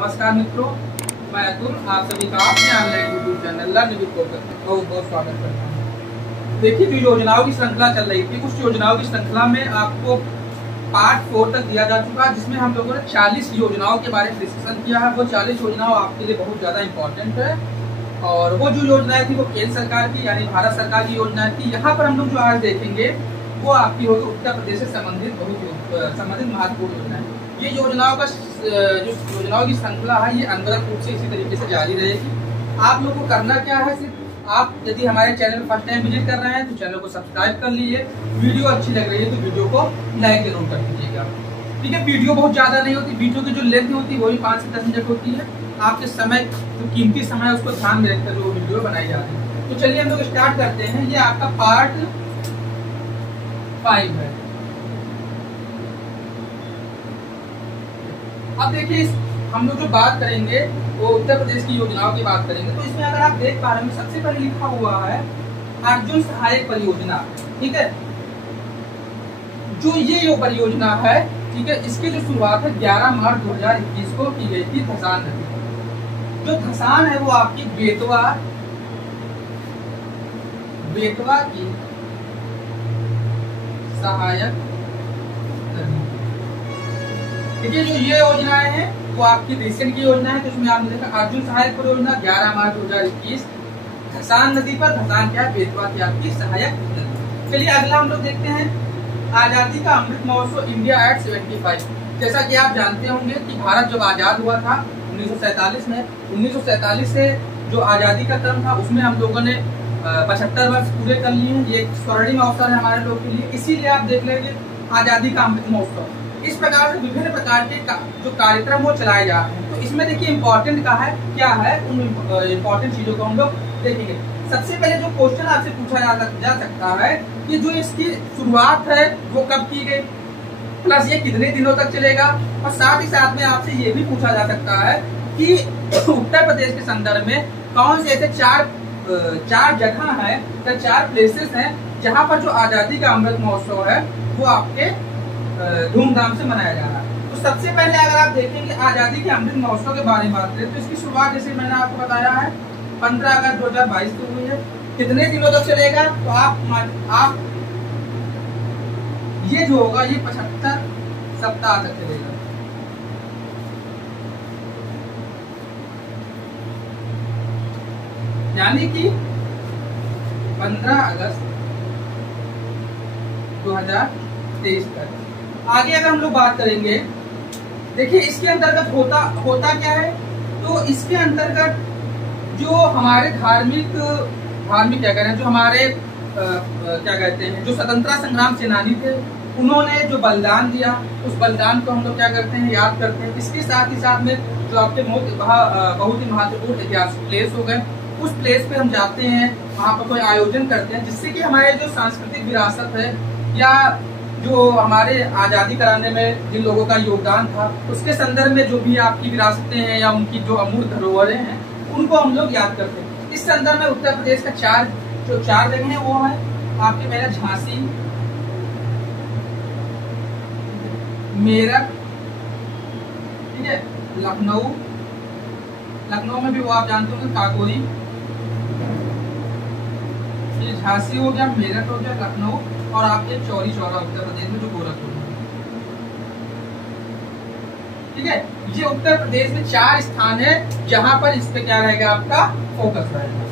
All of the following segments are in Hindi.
नमस्कार मित्रों, मैं अतुल आप सभी का अपने online YouTube channel learn with कोकर में बहुत बहुत स्वागत करता हूँ। देखिए, जो योजनाओं की श्रृंखला चल रही थी, उस योजनाओं की श्रृंखला में आपको पार्ट 4 तक दिया जा चुका है, जिसमें हम लोगों ने 40 योजनाओं के बारे में डिस्कशन किया है। वो 40 योजनाओं आपके लिए बहुत ज़्यादा इंपॉर्टेंट है और वो जो योजनाएं थी वो केंद्र सरकार की यानी भारत सरकार की योजनाएं थी। यहाँ पर हम लोग जो आज देखेंगे वो आपकी होगी उत्तर प्रदेश से संबंधित महत्वपूर्ण योजनाएं। ये योजनाओं का जो योजनाओं की श्रृंखला है ये अनवरत रूप से इसी तरीके से जारी रहेगी। आप लोग को करना क्या है, सिर्फ आप यदि हमारे चैनल फर्स्ट टाइम विजिट कर रहे हैं तो चैनल को सब्सक्राइब कर लीजिए। वीडियो अच्छी लग रही है तो वीडियो को लाइक जरूर कर दीजिएगा। ठीक है, वीडियो बहुत ज़्यादा नहीं होती, वीडियो की जो लेंथ होती है वो भी 5 से 10 मिनट होती है। आपके समय जो कीमती समय है उसको ध्यान में रखकर जो वीडियो बनाई जा रही है। तो चलिए हम लोग स्टार्ट करते हैं। ये आपका पार्ट 5 है। अब देखिए, हम लोग जो बात करेंगे वो उत्तर प्रदेश की योजनाओं की बात करेंगे। तो इसमें अगर आप देख पा रहे हैं सबसे पहले लिखा हुआ है अर्जुन सहायक परियोजना। ठीक है, जो ये परियोजना है, ठीक है, इसकी जो शुरुआत है 11 मार्च 2021 को की गई थी धसान नदी। जो धसान है वो आपकी बेतवा की सहायक नदी। ठीक है, जो ये योजनाएं हैं वो आपकी रिसेंट की योजना है। तो इसमें आपने देखा अर्जुन सहायक परियोजना 11 मार्च 2021 धसान नदी पर। धसान क्या है? बेतवा की आपकी सहायक नदी। चलिए अगला हम लोग देखते हैं आजादी का अमृत महोत्सव इंडिया एट 75। जैसा कि आप जानते होंगे कि भारत जब आजाद हुआ था 1947 में, 1947 से जो आजादी का क्रम था उसमें हम लोगों ने 75 वर्ष पूरे कर लिए हैं। ये एक स्वर्णिम अवसर है हमारे लोग के लिए, इसीलिए आप देख लेंगे आजादी का अमृत महोत्सव। इस प्रकार से विभिन्न प्रकार के जो कार्यक्रम वो चलाए जा रहे हैं। तो इसमें देखिए इम्पोर्टेंट क्या है, उन इम्पोर्टेंट चीजों को हम लोग देखेंगे। सबसे पहले जो क्वेश्चन आपसे पूछा जा सकता है कि जो इसकी शुरुआत है वो कब की गई, प्लस ये कितने दिनों तक चलेगा, और साथ ही साथ में आपसे ये भी पूछा जा सकता है कि उत्तर प्रदेश के संदर्भ में कौन से ऐसे चार जगह है या 4 प्लेसेस हैं जहां पर जो आजादी का अमृत महोत्सव है वो आपके धूमधाम से मनाया जा रहा है। तो सबसे पहले अगर आप देखेंगे आजादी के अमृत महोत्सव के बारे में बात करें तो इसकी शुरुआत जैसे मैंने आपको बताया है 15 अगस्त 2022 को हुई है। कितने दिनों तक चलेगा? तो आप ये जो होगा ये 75 सप्ताह तक चलेगा। यानी कि 15 अगस्त 2023 तक। आगे अगर हम लोग बात करेंगे, देखिए इसके अंतर्गत होता क्या है। तो इसके अंतर्गत जो हमारे धार्मिक क्या कह रहे हैं, जो हमारे क्या कहते हैं, जो स्वतंत्रता संग्राम सेनानी थे उन्होंने जो बलिदान दिया उस बलिदान को हम लोग क्या करते हैं, याद करते हैं। इसके साथ ही साथ में जो आपके बहुत ही महत्वपूर्ण ऐतिहासिक प्लेस हो गए, उस प्लेस पे हम जाते हैं, वहाँ पर कोई आयोजन करते हैं जिससे कि हमारे जो सांस्कृतिक विरासत है या जो हमारे आज़ादी कराने में जिन लोगों का योगदान था उसके संदर्भ में जो भी आपकी विरासतें हैं या उनकी जो अमूर्त धरोहरें हैं उनको हम लोग याद करते हैं। इस संदर्भ में उत्तर प्रदेश का चार जगह है वो है आपके पहले झांसी, मेरठ, ठीक है, लखनऊ में भी वो आप जानते होंगे काकोरी। ये झांसी हो गया, मेरठ हो गया, लखनऊ और आपके चौरी चौरा उत्तर प्रदेश में जो गोरखपुर है। ठीक है, ये उत्तर प्रदेश में 4 स्थान है जहां पर इस पे क्या रहेगा, आपका फोकस रहेगा।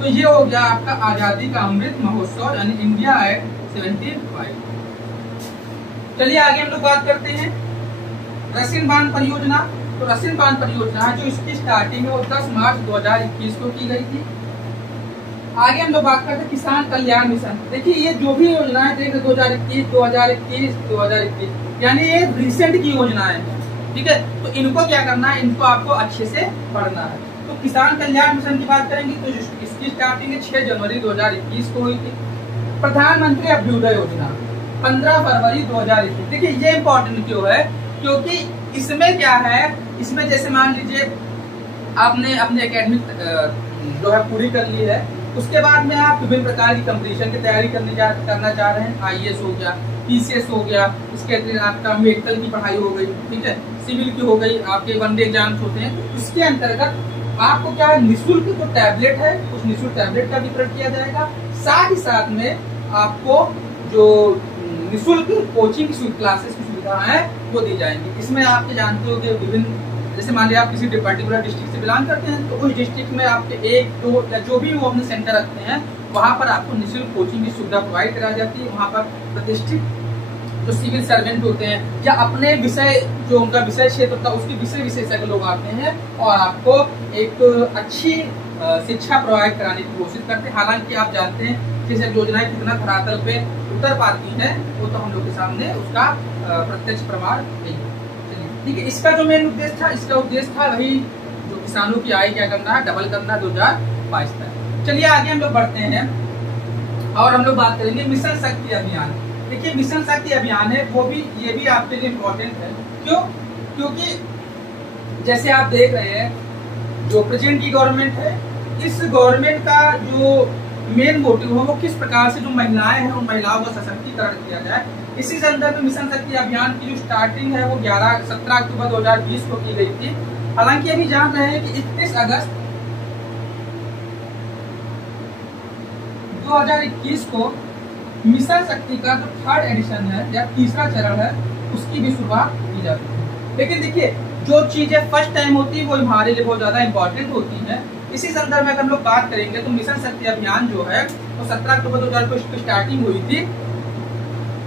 तो ये हो गया आपका आजादी का अमृत महोत्सव यानी इंडिया एट 75। चलिए आगे हम लोग बात करते हैं रसिन बांध परियोजना। तो रसिन बांध परियोजना है जो इसकी स्टार्टिंग है वो 10 मार्च 2021 को की गई थी। आगे हम लोग बात करते हैं किसान कल्याण मिशन। देखिए ये जो भी योजनाएं देखें 2021 यानी ये रिसेंट की योजनाएं हैं। ठीक है, तो इनको क्या करना है, इनको आपको अच्छे से पढ़ना है। तो किसान कल्याण मिशन की बात करेंगे तो इसकी स्टार्टिंग 6 जनवरी 2021 को हुई थी। प्रधानमंत्री अभ्युदय योजना 15 फरवरी 2021। देखिए ये इम्पोर्टेंट क्यों है, क्योंकि इसमें क्या है, इसमें जैसे मान लीजिए आपने अपनी एकेडमिक जो है पूरी कर ली है, उसके बाद में आप विभिन्न प्रकार की कंपटीशन की तैयारी करना चाह रहे हैं, IAS हो गया PCS हो गया, इसके अतिरिक्त आपका मेडिकल की पढ़ाई हो गई, ठीक है, सिविल की हो गई, आपके वनडे एग्जाम्स होते हैं, तो इसके अंतर्गत आपको क्या है, निःशुल्क जो टैबलेट है उस निःशुल्क टैबलेट का वितरण किया जाएगा। साथ ही साथ में आपको जो निःशुल्क कोचिंग क्लासेस की सुविधा है वो दी जाएंगी। इसमें आप जानते हो कि विभिन्न, जैसे मान लिया आप किसी पर्टिकुलर डिस्ट्रिक्ट से बिलोंग करते हैं, तो उस डिस्ट्रिक्ट में आपके 1, 2 या जो भी वो अपने सेंटर रखते हैं, वहाँ पर आपको निःशुल्क कोचिंग की सुविधा प्रोवाइड कराई जाती है। वहाँ पर प्रतिष्ठित जो सिविल सर्वेंट होते हैं या अपने विषय, जो उनका विषय क्षेत्र होता है उसके विषय विशेषज्ञ लोग आते हैं और आपको एक अच्छी शिक्षा प्रोवाइड कराने की कोशिश करते हैं। हालांकि आप जानते हैं कि जब योजनाएं कितना धरातल पे उतर पाती हैं, वो तो हम लोग के सामने उसका प्रत्यक्ष प्रमाण नहीं है। ठीक है, इसका जो मेन उद्देश्य था, इसका उद्देश्य था वही जो किसानों की आय क्या करना है, डबल करना 2022 तक। चलिए आगे हम लोग बढ़ते हैं और हम लोग बात करेंगे मिशन शक्ति अभियान। देखिए मिशन शक्ति अभियान है वो भी, ये भी आपके लिए इम्पोर्टेंट है। क्यों? क्योंकि जैसे आप देख रहे हैं जो प्रेजेंट की गवर्नमेंट है, इस गवर्नमेंट का जो मेन मोटिव है वो किस प्रकार से जो महिलाएं हैं उन महिलाओं का सशक्तिकरण किया जाए। इसी संदर्भ में मिशन शक्ति अभियान की जो स्टार्टिंग है वो 17 अक्टूबर 2020 को की गई थी। हालांकि अभी जान रहे हैं कि 31 अगस्त 2021 को मिशन शक्ति का जो 3rd एडिशन है या तीसरा चरण है उसकी भी शुरुआत की जाती है। लेकिन देखिए जो चीजें फर्स्ट टाइम होती है वो हमारे लिए बहुत ज्यादा इंपॉर्टेंट होती है। इसी संदर्भ में अगर हम लोग बात करेंगे तो मिशन शक्ति अभियान जो है वो 17 अक्टूबर 2020 को स्टार्टिंग हुई थी।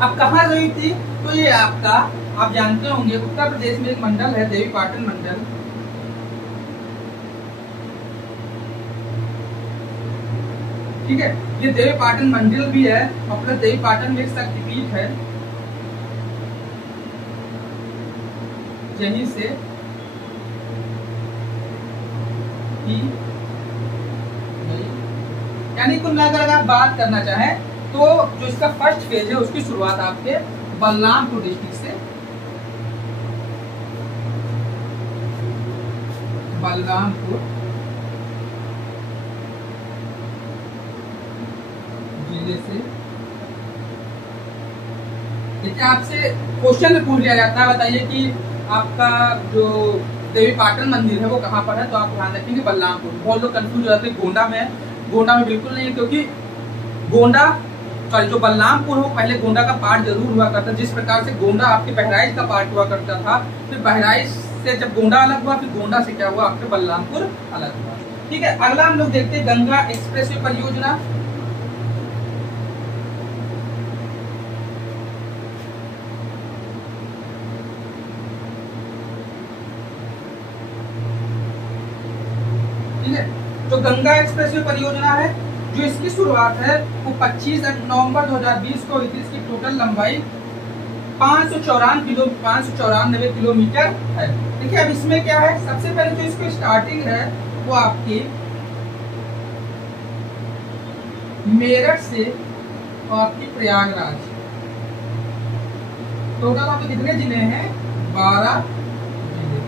अब कहाँ हुई थी? तो ये आपका, आप जानते होंगे उत्तर प्रदेश में एक मंडल है देवीपाटन मंडल। ठीक है, ये देवीपाटन मंडल भी है और प्लस देवीपाटन में एक शक्तिपीठ है, यहीं से यानी कुल मिलाकर अगर आप बात करना चाहें तो जो इसका फर्स्ट फेज है उसकी शुरुआत आपके बलरामपुर डिस्ट्रिक्ट से, बलरामपुर जिले से। देखिए आपसे क्वेश्चन पूछ लिया जाता है, बताइए कि आपका जो देवीपाटन मंदिर है वो कहाँ पर है, तो आप ध्यान रखेंगे बलरामपुर। बहुत लोग कंफ्यूज हो जाते हैं गोंडा में है, गोंडा में बिल्कुल नहीं है, क्योंकि गोंडा जो बलरामपुर हो पहले गोंडा का पार्ट जरूर हुआ करता। जिस प्रकार से गोंडा आपके बहराइच का पार्ट हुआ करता था, फिर बहराइच से जब गोंडा अलग हुआ, फिर गोंडा से क्या हुआ, आपके बलरामपुर अलग हुआ। ठीक है, अगला हम लोग देखते हैं गंगा एक्सप्रेसवे परियोजना। ठीक है, जो गंगा एक्सप्रेसवे परियोजना है, जो इसकी शुरुआत है वो 25 नवंबर 2020 को हुई थी। इसकी टोटल लंबाई 594 किलोमीटर है। देखिए अब इसमें क्या है, सबसे पहले जो इसकी स्टार्टिंग है वो आपकी मेरठ से और आपकी प्रयागराज, टोटल आपके कितने जिले हैं, 12 जिले।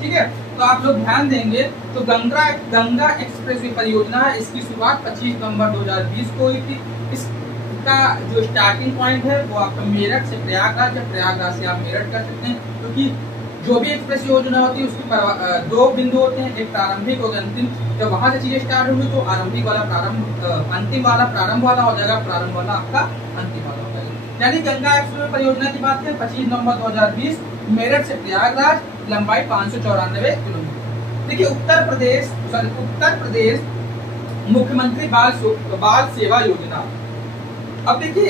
ठीक है, तो आप लोग ध्यान देंगे तो गंगा एक्सप्रेसवे परियोजना है, इसकी शुरुआत 25 नवंबर 2020 को हुई थी। इसका जो स्टार्टिंग पॉइंट है वो आपका मेरठ से प्रयागराज या प्रयागराज से आप मेरठ कर सकते हैं, क्योंकि जो भी एक्सप्रेस योजना होती है उसकी 2 बिंदु होते हैं, एक प्रारंभिक और अंतिम। जब वहां से चीजें स्टार्ट होंगी तो आरंभिक वाला अंतिम वाला प्रारंभ वाला हो जाएगा, प्रारंभ वाला आपका अंतिम वाला हो जाएगा। यानी गंगा एक्सप्रेस परियोजना की बात करें 25 नवंबर 2020 मेरठ से प्रयागराज, लंबाई 594 किलोमीटर। देखिए उत्तर प्रदेश मुख्यमंत्री बाल सेवा योजना। अब देखिए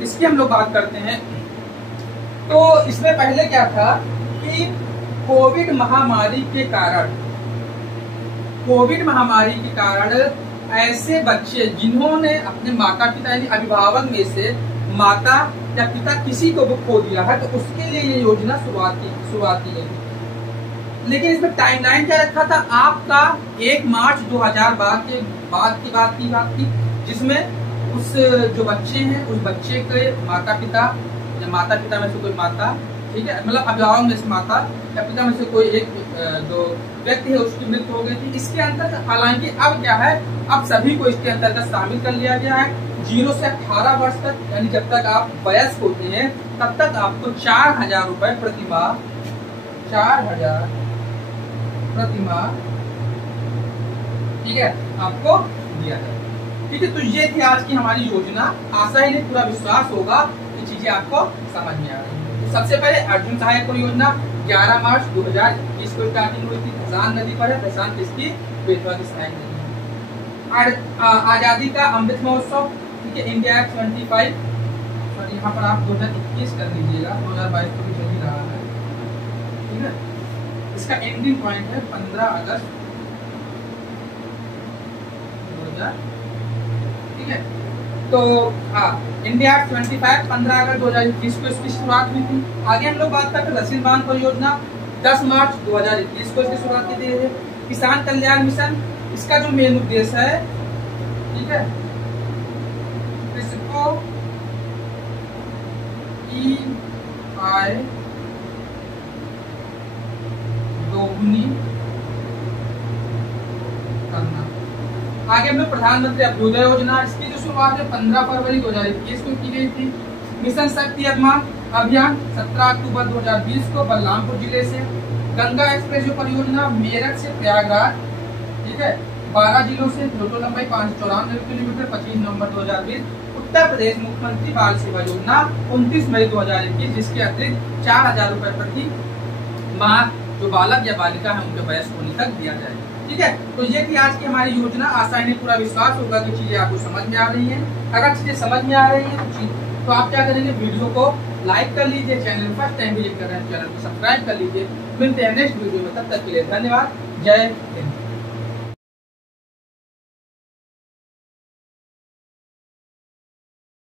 इसकी हम लोग बात करते हैं तो इसमें पहले क्या था कि कोविड महामारी के कारण ऐसे बच्चे जिन्होंने अपने माता पिता यानी अभिभावक में से माता या पिता किसी को भी खो दिया है, तो उसके लिए ये योजना शुरुआत की गई। लेकिन इसमें टाइमलाइन क्या रखा था, आपका 1 मार्च 2000 के बाद की बात थी, जिसमें उस जो बच्चे हैं उस बच्चे के माता पिता में से कोई माता ठीक है, मतलब अभिभावक में से माता या पिता में से कोई एक जो व्यक्ति है उसकी मृत्यु हो गई थी। इसके अंतर्गत हालांकि अब क्या है, अब सभी को इसके अंतर्गत शामिल कर लिया गया है। 0 से 18 वर्ष तक, यानी जब तक आप वयस्क होते हैं तब तक आपको 4000 रुपए प्रति माह, 4000 प्रति माह, ठीक है, आपको दिया जाए। ठीक है, तो ये थी आज की हमारी योजना। आशा ही नहीं पूरा विश्वास होगा कि चीजें आपको समझ में आ रही है। तो सबसे पहले अर्जुन सहायक परियोजना 11 मार्च 2021 को स्टार्टिंग हुई थी। धसान नदी पर है, धसान किसकी, बेतवा की सहायक नदी। आजादी का अमृत महोत्सव, ठीक है, इंडिया एक्ट 25, और यहाँ पर आप 2021 कर लीजिएगा, 2022 को भी चल ही रहा है, ठीक है। इसका एंडिंग पॉइंट है 15 अगस्त 2000, ठीक है। तो इंडिया 25 15 अगस्त 2021 को इसकी शुरुआत हुई थी। आगे हम लोग बात करते हैं रसिन बांध परियोजना, 10 मार्च 2021 को इसकी शुरुआत की गई है। किसान कल्याण मिशन, इसका जो मेन उद्देश्य है, ठीक है, कृषकों की आय दोगुनी करना। आगे हम लोग प्रधानमंत्री अभ्युदय योजना, इसकी जो शुरुआत है 15 फरवरी 2021 को की गई थी। मिशन शक्ति अभियान 17 अक्टूबर 2020 को बलरामपुर जिले से। गंगा एक्सप्रेस जो परियोजना मेरठ से प्रयागराज, ठीक है, 12 जिलों से, टोटल लंबाई 594 किलोमीटर, 25 नवंबर 2020। उत्तर प्रदेश मुख्यमंत्री बाल सेवा योजना 29 मई 2021, जिसके अतिरिक्त 4000 रुपए प्रति माह जो बालक या बालिका है उनके वयस्क होने तक दिया जाए। ठीक है, तो ये थी आज की हमारी योजना। आशा नहीं पूरा विश्वास होगा कि चीजें आपको समझ में आ रही हैं। अगर चीजें समझ में आ रही हैं तो आप क्या करेंगे, वीडियो को लाइक कर लीजिए, चैनल फर्स्ट टाइम विजिट कर रहे हैं चैनल को सब्सक्राइब कर लीजिए। मिलते हैं नेक्स्ट वीडियो में, तब तक के लिए धन्यवाद। जय हिंद।